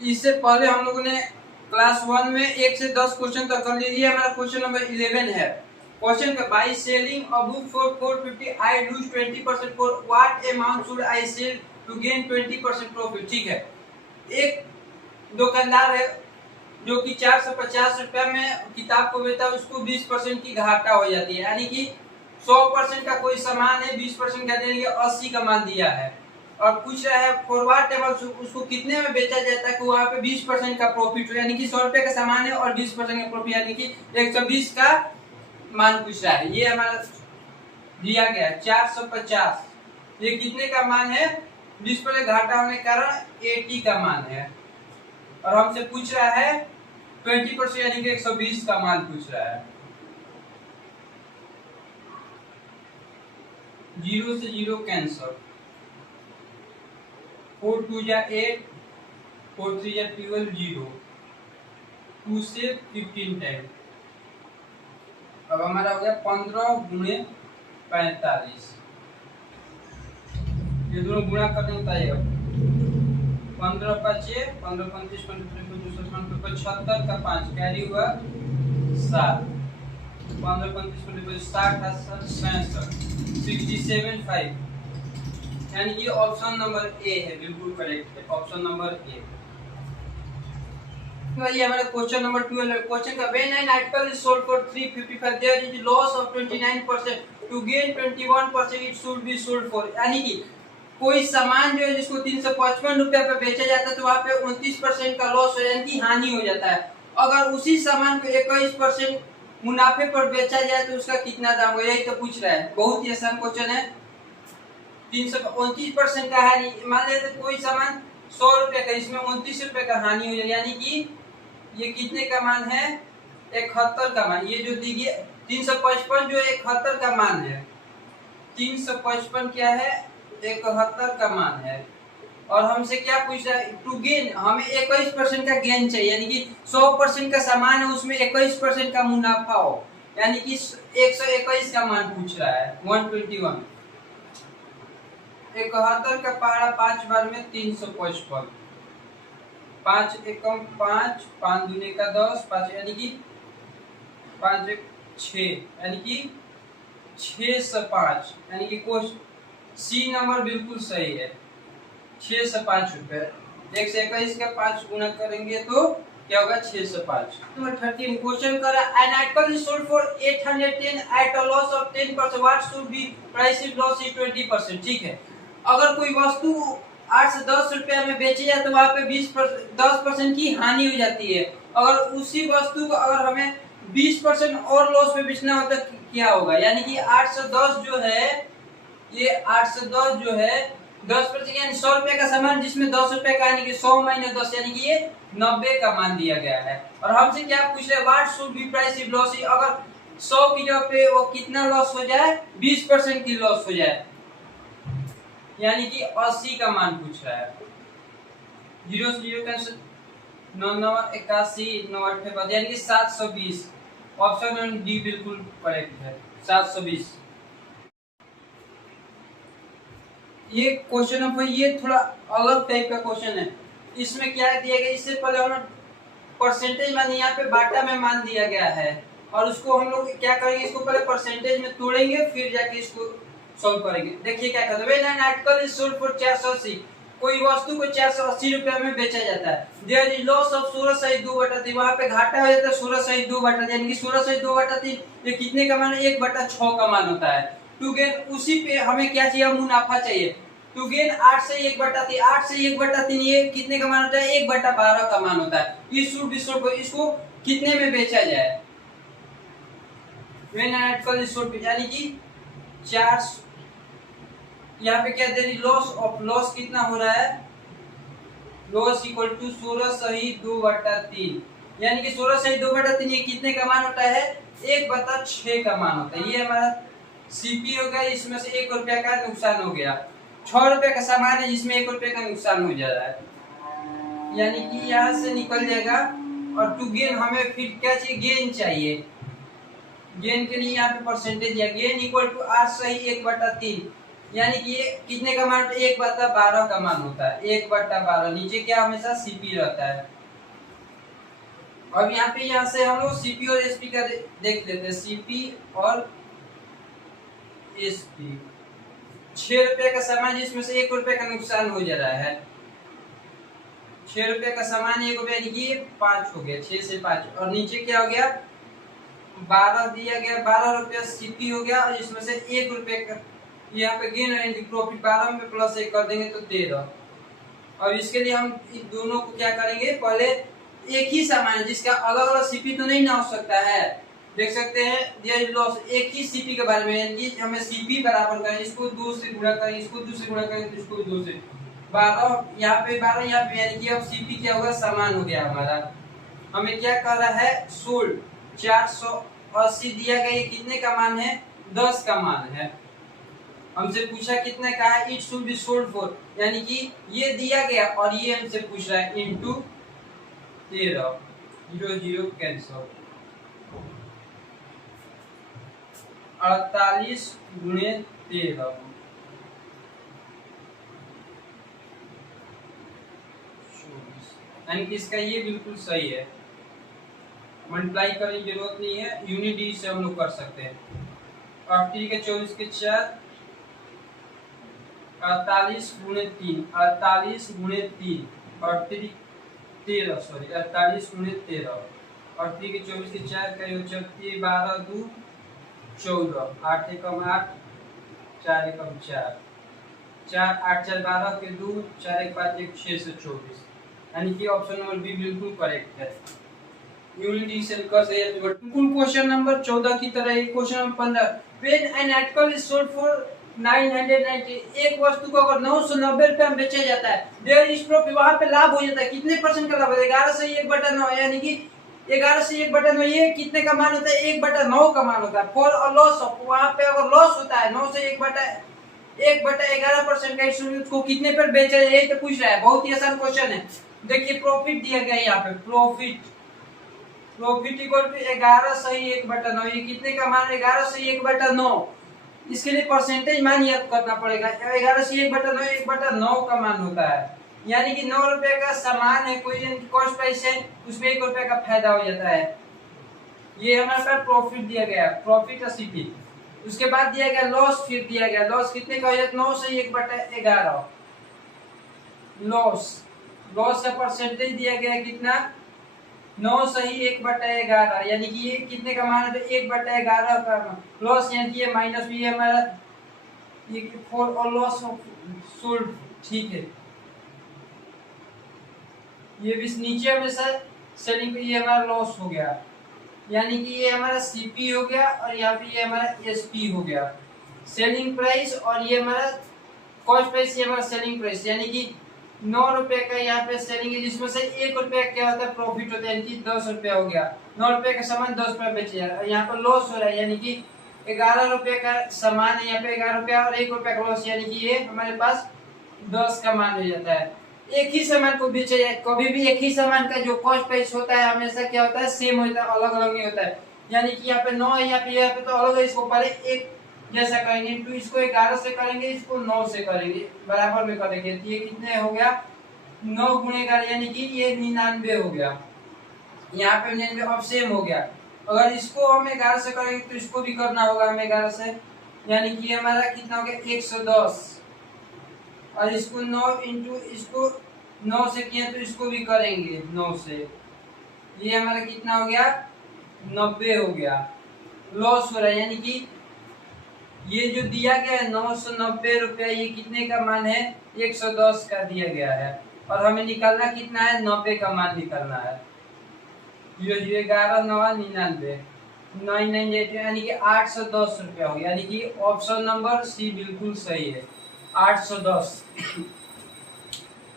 इससे पहले हम लोगों ने क्लास 1 में 1 से 10 क्वेश्चन तक कर लिए। हमारा क्वेश्चन नंबर 11 है। क्वेश्चन का by selling a book for 450 I lose 20% for what amount should I sell to gain 20% profit. ठीक है, एक दुकानदार है जो कि 450 रुपया में किताब को बेचा, उसको 20% की घाटा हो जाती है। यानी कि 100% का कोई सामान है, 20% का देंगे, 80 का मान दिया है और पूछ रहा है फॉरवर्ड टेबल उसको कितने में बेचा जाता है कि वहां पे 20% का प्रॉफिट हो। यानी कि 100 रुपए का सामान है और 20% का प्रॉफिट, यानी कि 120 का मान पूछ रहा है। ये हमारा दिया गया 450, ये कितने का मान है? 20% घाटा होने के कारण 80 का मान है और हमसे पूछ रहा है 20% यानी कि 120 का मान पूछ रहा है। 0 से 0 कैंसल, 4 2 जा 8, 4 3 जा 12, 0, 2 से 15 टाइम। अब हमारा हो गया 15 गुणे 45, ये दोनों गुणा करने का आएगा 15 5 15 35 75 का 5 कैरी हुआ 7, 15 35 60 67 5, यानी कि ऑप्शन नंबर ए है, बिल्कुल करेक्ट है, ऑप्शन नंबर ए। तो ये हमारा क्वेश्चन नंबर 12 है। क्वेश्चन का when an article is sold for 355 there is loss of 29%, to gain 21% it should be sold for. यानी कि कोई सामान जो है जिसको 355 रुपया पे बेचा जाता है तो वहां पे 29% का लॉस हो, यानी कि हानि हो जाता है। अगर उसी सामान को 21% मुनाफे पर बेचा जाए तो उसका कितना दाम होगा, यही तो पूछ रहा है। बहुत ही आसान क्वेश्चन है। 329% का हानि, मान लेते कोई सामान 100 रुपए का, इसमें 29 रुपए का हानि हो जाए, यानी कि ये कितने का मान है? 71 का मान। ये जो दी गई 355 जो 71 का मान है, 355 क्या है? 71 का मान है। और हमसे क्या पूछ रहा है? टू गेन, हमें 21% का गेन चाहिए, यानी कि 100% का सामान है उसमें 21% का मुनाफा हो, यानी कि 121 का मान पूछ रहा है। 121, 71 का पहाड़ा 5 बार में 355, 5 एकम 5, 5 दूने का 10, 5 यानी कि 5 एक 6, यानी कि 6 से 5, यानी कि क्वेश्चन सी नंबर बिल्कुल सही है। 6 से 5 रुपए, 121 का 5 गुना करेंगे तो क्या होगा? 6 से 5। नंबर 13 क्वेश्चन कर N article is sold for 810 at a loss of 10%, what should be price if loss is 20%। ठीक है, अगर कोई वस्तु 8 से 10 रुपया में बेची जाए तो वहां पे 10% की हानि हो जाती है। अगर उसी वस्तु को अगर हमें 20% और लॉस पे बेचना होता तो क्या होगा? यानी कि 8 से 10 जो है, ये 8 से 10 जो है 10% यानी 100 रुपए का सामान जिसमें 10 रुपए का, यानी कि 100 माइनस 10, यानी कि ये 90 का मान दिया गया है। और हमसे क्या पूछ रहे हैं? What should be price if loss, अगर 100 की जगह पे वो कितना लॉस हो जाए? 20% की लॉस हो जाए, यानी कि 80 का मान पूछ रहा है। 0 से 0 कैंसिल, 9 9 81, 9 8 बाद, यानी कि 720। ऑप्शन डी बिल्कुल करेक्ट है, 720। ये क्वेश्चन नंबर, ये थोड़ा अलग टाइप का क्वेश्चन है। इसमें क्या दिया गया? इससे पहले हम परसेंटेज मान यहाँ पे बाटा में मान दिया गया है और उसको हम लोग क्या करेंगे? इसको पहले परसेंटेज में तोड़ेंगे फिर जाके इसको सॉल्व करेंगे। देखिए क्या कहते हैं, when article is sold for 480, कोई वस्तु को 480 रुपया में बेचा जाता है। देयर इज लॉस ऑफ 16/2/3, वहां पे घाटा हो जाता है 16/2/3, यानी कि 16/2/3 ये कितने का मान है? 1/6 का मान होता है। टू गेन, उसी पे हमें क्या चाहिए? मुनाफा चाहिए। टू गेन 8 से 1/3, 8 से 1/3 ये कितने का मान होता है? 1/12 का मान होता है। इस शुड बी सोल्ड, इसको कितने में बेचा जाए? व्हेन आर्टिकल इज सोल्ड, यानी कि 4, यहाँ पे क्या दे रही? लॉस ऑफ, लॉस कितना हो रहा है? लॉस इक्वल टू 16/2/3, यानी कि 16/2/3 ये कितने का मान होता है? 1/6 का मान होता है। ये हमारा सीपी हो गया, इसमें से 1 रुपया का नुकसान हो गया। 6 रुपए का सामान है जिसमें 1 रुपए का नुकसान हो जा रहा है, यानी कि यहाँ से निकल जाएगा। और टू गेन, हमें फिर क्या चाहिए? गेन चाहिए। गेन के लिए यहाँ पे परसेंटेज दिया, गेन इक्वल टू 8 से 1/3, यानी कि ये कितने का मान, 1/12 का मान होता है, 1/12। नीचे क्या हमेशा सीपी रहता है। अब यहाँ से हम लोग सीपी और एसपी का देख लेते हैं। सीपी और एसपी, 6 रुपए का सामान जिसमें से 1 रुपए का नुकसान हो जा रहा है। 6 रुपए का सामान 1 रुपए, यानी कि 5 हो गया, 6 से 5। और नीचे क्या हो गया, 12 दिया गया, 12 रुपया सीपी हो गया, और इसमें से 1 रुपए का यहाँ पे गेन यानी प्रॉफिट, 12 में प्लस 1 कर देंगे तो 13। और इसके लिए हम इन दोनों को क्या करेंगे, पहले एक ही सामान जिसका अलग अलग सीपी तो नहीं ना हो सकता है, देख सकते हैं देयर लॉस, एक ही सीपी के बारे में, यानी कि हमें सीपी बराबर करें, इसको 2 से गुणा करें, इसको 2 से गुणा करें, तो इसको 2 से 12, यहाँ पे 12, यहाँ पे, यानी कि अब सीपी क्या होगा, समान हो गया हमारा। हमें क्या कर रहा है, सोल्ड 480 दिया गया, ये कितने का मान है, 10 का मान है। हमसे पूछा कितने का है, it should be sold for, यानी कि ये दिया गया और ये हमसे पूछ रहा है इनटू 13, 0 0 कैंसिल, 48 गुणे 13, 24, यानी कि इसका ये बिल्कुल सही है। मल्टीप्लाई करने की जरूरत नहीं है, यूनिट डी से हम लोग कर सकते हैं। 8 के 24 के 4, 48 गुणे 3, 48 गुणे 3, और 13, सॉरी 48 गुणे 13, और 3 के 24 के 4 का योग 12 2 14, 8 एकम 8, 4 एकम 4, 4 8 4 12 के 2, 4 1 5 1 6 से 24, यानी कि ऑप्शन नंबर बी बिल्कुल करेक्ट है। यूनिटी सेल का सही है। बिल्कुल क्वेश्चन नंबर 14 की तरह ही question number 15, when an article is sold for 990, एक वस्तु को अगर 990 रुपए में बेचा जाता है, देयर इज प्रॉफिट, वहां पे लाभ हो जाता है, कितने परसेंट का लाभ है, 11 से 1/9, यानी कि 11 से 1/9, ये कितने का मान होता है, 1/9 का मान होता है। फॉर अ लॉस ऑफ, वहां पे अगर लॉस होता है 9 से 1/11% का, इसको कितने पर बेचा जाए, यही तो पूछ रहा है। बहुत ही आसान क्वेश्चन है। देखिए प्रॉफिट दिया गया है यहाँ पे, प्रॉफिट इक्वल टू 11 सही 1/9, ये कितने का मान, 11 से 1/9। इसके लिए परसेंटेज मान याद करना पड़ेगा। 11 से 1/9, 1/9 का मान होता है, यानी कि 9 रुपए का सामान है, कोई कॉस्ट प्राइस है, उसमें 1 रुपए का फायदा हो जाता है। ये हमारे पास प्रॉफिट दिया गया, प्रॉफिट और सीपी। उसके बाद दिया गया लॉस, फिर दिया गया लॉस कितने का हो जाता है, 9 से 1/11 लॉस। लॉस का परसेंटेज दिया गया कितना, 9 सही 1/11, यानी कि ये कितने का मान है, 1/11 का लॉस, यानी कि ये माइनस भी है हमारा, ये फॉर और लॉस सोल्ड, ठीक है। ये भी नीचे हमेशा सेलिंग पे, ये हमारा लॉस हो गया, यानी कि ये हमारा सीपी हो गया, और यहाँ पे ये हमारा एसपी हो गया, सेलिंग प्राइस, और ये हमारा कॉस्ट प्राइस, ये हमारा सेलिंग प्राइस, यानी कि 9 रुपए का यहाँ पे सेलिंग है, जिसमें से 1 रुपया क्या होता है, प्रॉफिट होता है, यानी कि 10 रुपया हो गया। 9 रुपए का सामान 10 रुपया बेचे जा रहा है, यहाँ पर लॉस हो रहा है, यानी कि 11 रुपए का सामान है, यहाँ पे 11 रुपया और 1 रुपया का लॉस, यानी कि ये हमारे पास 10 का मान हो जाता है। एक ही सामान को बेचा जाए, कभी भी एक ही सामान का जो कॉस्ट प्राइस होता है हमेशा क्या होता है, सेम होता है, अलग अलग नहीं होता है। यानी कि यहाँ पे 9 है, यहाँ पे तो अलग है, इसको पहले एक जैसा करेंगे, इंटू इसको 11 से करेंगे, इसको 9 से करेंगे, बराबर में करेंगे, तो ये कितने हो गया, 9 गुणे 11, यानी कि ये 99 हो गया। यहाँ पे 99 अब सेम हो गया। अगर इसको हम 11 से करेंगे तो इसको भी करना होगा हमें 11 से, यानी कि हमारा कितना हो गया, 110, और इसको 9 इंटू इसको 9 से किया तो इसको भी करेंगे 9 से, ये हमारा कितना हो गया, 90 हो गया। लॉस हो रहा है, यानी कि ये जो दिया गया है 990 रुपया, ये कितने का मान है, 110 का दिया गया है, और हमें निकालना कितना है, 90 का मान निकालना है। 0 0 11 9 99 998, यानी कि 810 रुपया हो गया, यानी कि ऑप्शन नंबर सी बिल्कुल सही है, 810।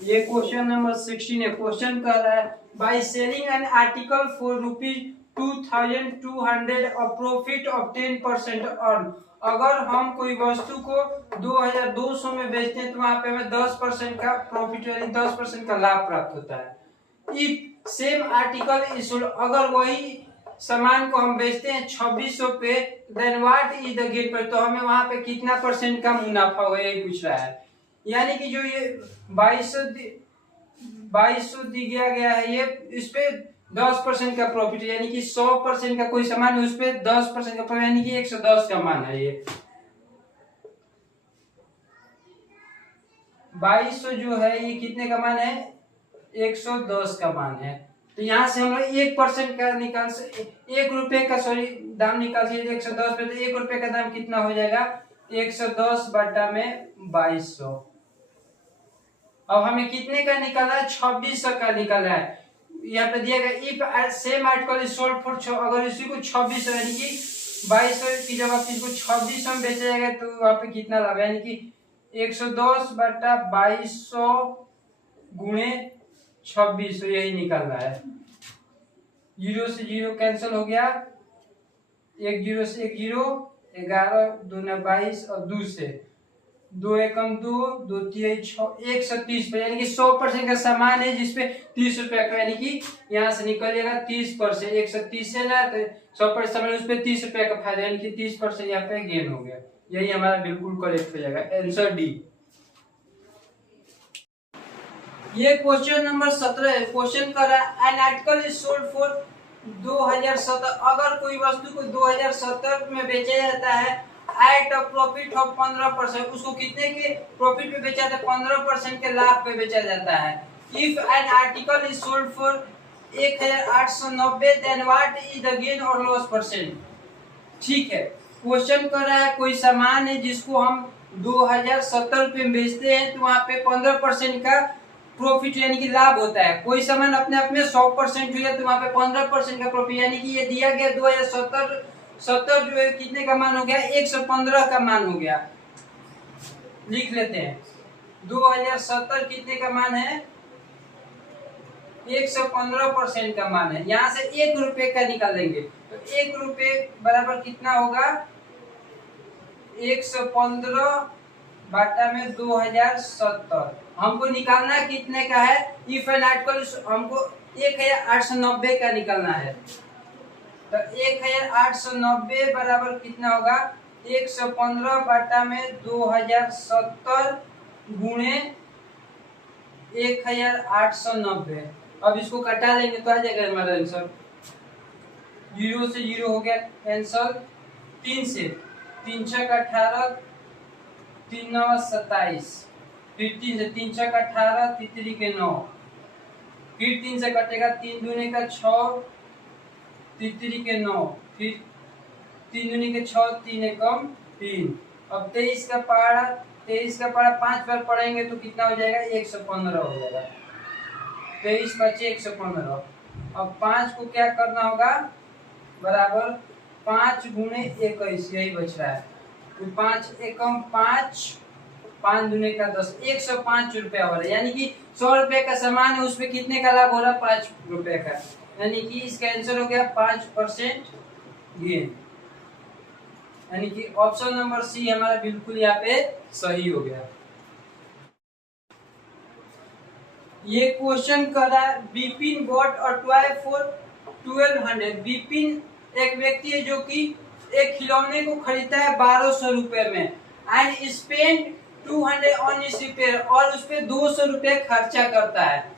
ये क्वेश्चन नंबर 16 है। क्वेश्चन कर रहा है, by selling an article for ₹2200 और प्रॉफिट ऑफ 10% अर्न। अगर हम कोई वस्तु को 2200 में बेचते हैं तो वहां पे हमें 10% का प्रॉफिट, यानी 10% का लाभ प्राप्त होता है। If same article is sold, अगर वही सामान को हम बेचते हैं 2600 पे, then what is the gain पर, तो हमें वहां पे कितना % का मुनाफा हुआ यही पूछ रहा है। यानी कि जो ये 2200 दिया गया है, ये इस पे 10% का प्रॉफिट, यानी कि 100% का कोई सामान है उस पे 10% का प्रॉफिट, यानी कि 110 का मान है। ये 2200 जो है ये कितने का मान है, 110 का मान है। तो यहाँ से हम लोग 1% का निकाल से 1 रुपए का दाम निकाल से 110 पे, तो 1 रुपए का दाम कितना हो जाएगा, 110 बटा में 2200। अब हमें कितने का निकाला है, 2600 का निकाला है। यहाँ पे दिया गया if same article is sold for, अगर इसी को 2600 यानी कि 2200 की जगह इसको 2600 में बेचा जाएगा तो वहां पे कितना लाभ, यानी कि 110 बटा 2200 गुणे 2600 यही निकल रहा है। 0 से 0 कैंसिल हो गया, 1 0 से 1 0, 11 दूना 22 और 2 से 2 एकम 2, 2 3 6, 130 पे, यानी कि 100% का सामान है जिसपे 30 रुपया का, यानी कि यहाँ से निकलेगा 30%, 130 से ना तो 100% सामान उस पे 30 रुपया का फायदा, यानी कि 30% यहाँ पे गेन हो गया। यही हमारा बिल्कुल करेक्ट हो जाएगा, आंसर डी। ये क्वेश्चन नंबर 17 है। क्वेश्चन कर रहा है N article is sold for 2017, अगर कोई वस्तु को 2017 में बेचा जाता है एट अ प्रॉफिट ऑफ 15%, उसको कितने के प्रॉफिट पे बेचा जाता है, 15% के लाभ पे बेचा जाता है। If an article is sold for 1890 then what is the gain और लॉस %। ठीक है, क्वेश्चन कर रहा है कोई सामान है जिसको हम 2070 में बेचते हैं, तो वहां पे 15% का प्रॉफिट यानी कि लाभ होता है। कोई सामान अपने आप में 100% हुआ तो वहां पे 15% का प्रॉफिट, यानी कि ये दिया गया 2070 जो है कितने का मान हो गया, 115 का मान हो गया। लिख लेते हैं 2070 कितने का मान है, 115% का मान है। यहाँ से 1 रुपए का निकालेंगे तो 1 रुपए बराबर कितना होगा, 115 बटा में 2070। हमको निकालना कितने का है, इफ एन आर्टिकल हमको 1890 का निकालना है। तो 1890 बराबर कितना होगा, 115 बटा में 2070 गुणे 1890। अब इसको कटा लेंगे तो आ जाएगा हमारा आंसर। 0 से 0 हो गया आंसर, 3 से 3 6 का 18, 3 9 27, फिर 3 से 3 6 का 18, 3 के 9, फिर 3 से कटेगा 3 दूने का 6, 3 के 9, फिर 3 दूने के 6, 3 एकम 3। अब 23 का पारा 5 बार पढ़ेंगे तो कितना हो जाएगा, 115 हो जाएगा। 23 बचे 115। अब 5 को क्या करना होगा, बराबर 5 गुणे 21, यही बच रहा है। तो 5 एकम 5, 5 दूने का 10, 105 रुपया हो रहा है। यानी कि 100 रुपए का सामान है, उसपे कितने का लाभ हो रहा है, 5 रुपए का। यानी कि इसका आंसर हो गया 5% गेन। यानी कि ऑप्शन नंबर सी हमारा बिल्कुल यहाँ पे सही हो गया। ये क्वेश्चन कर रहा है Bipin bought a toy for 1200। Bipin एक व्यक्ति है जो कि एक खिलौने को खरीदता है 1200 रुपए में, एंड स्पेंड 200 ऑन इस रिपेयर, और उस पे 200 रुपए खर्चा करता है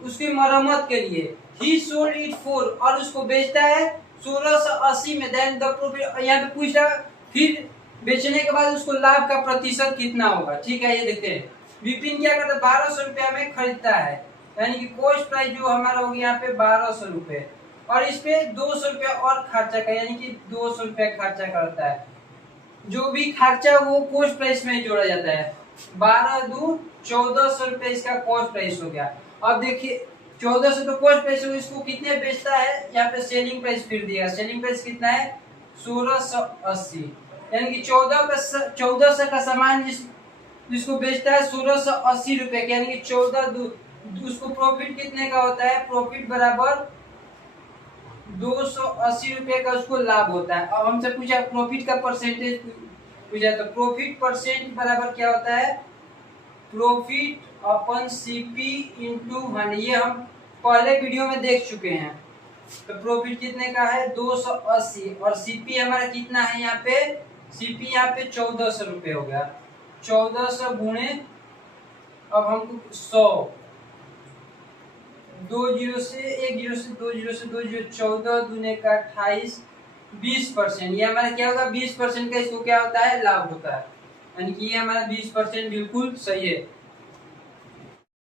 उसकी मरम्मत के लिए। ही सोल्ड इट फॉर, और उसको बेचता है 1680 में। देन द प्रॉफिट, यहाँ पे पूछ रहा फिर बेचने के बाद उसको लाभ का प्रतिशत कितना होगा। ठीक है, ये देखते हैं। विपिन क्या करता है, 1200 रुपया में खरीदता है, यानी कि कॉस्ट प्राइस जो हमारा होगी यहाँ पे 1200 रुपए, और इस पे 200 रुपया और खर्चा का, यानी कि 200 रुपया खर्चा करता है। जो भी खर्चा वो कॉस्ट प्राइस में जोड़ा जाता है। 12 दू 1400 रुपए इसका कॉस्ट प्राइस हो गया। अब देखिए 1400 तो कॉस्ट प्राइस हो, इसको कितने बेचता है, यहाँ पे सेलिंग प्राइस फिर दिया। सेलिंग प्राइस कितना है, 1680, यानी कि 1400 का सामान जिसको बेचता है 1680 रुपए के, यानी कि 14 उसको प्रॉफिट कितने का होता है, प्रॉफिट बराबर 280 रुपए का उसको लाभ होता है। अब हमसे पूछा प्रॉफिट का परसेंटेज पूछा, तो प्रॉफिट परसेंट बराबर क्या होता है, प्रॉफिट अपन सीपी इंटू 100। ये हम पहले वीडियो में देख चुके हैं। तो प्रॉफिट कितने का है 280 और सीपी हमारा कितना है यहाँ पे, सीपी यहाँ पे 1400 रुपये हो गया। 1400 गुणे अब हमको 100, 2 जीरो से 1 जीरो से 2 जीरो से 2 जीरो 14 दूने का 28 20%। ये हमारा क्या होगा 20% का इसको क्या होता है लाभ होता है, यानी कि ये हमारा 20% बिल्कुल सही है।